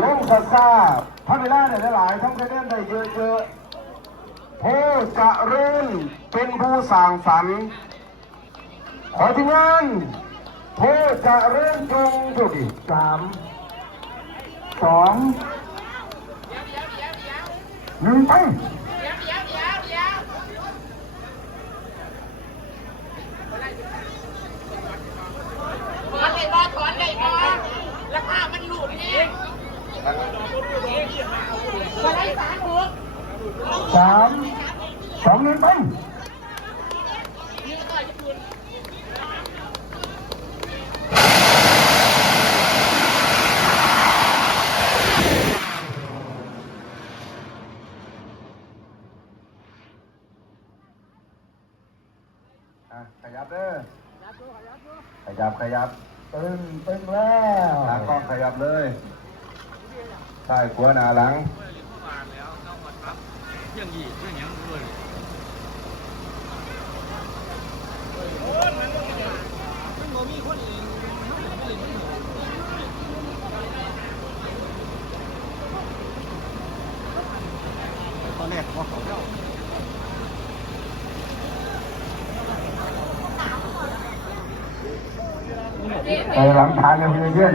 ลงซาซาทำเวลาได้หลายๆทำคะแนนได้เยอะๆผู้จะเริ่มเป็นผู้สร้างสรรค์ขอทีมงานผู้จะเริ่มจงจุดีสามสองหนึ่งไป ถอนได้บ่ถอนได้บ่ราคามันหลุดนี่มาได้ สามหกสามสองหนึ่งไปอะขยับเด้อขยับขยับ ตึงตึงแล้วตากล้องขยับเลย ใช่ขวหนาหลังยังอีกเรื่องยังด้วยตอนแรกว่าเขาเล่าไปหลังทางกันเพื่อน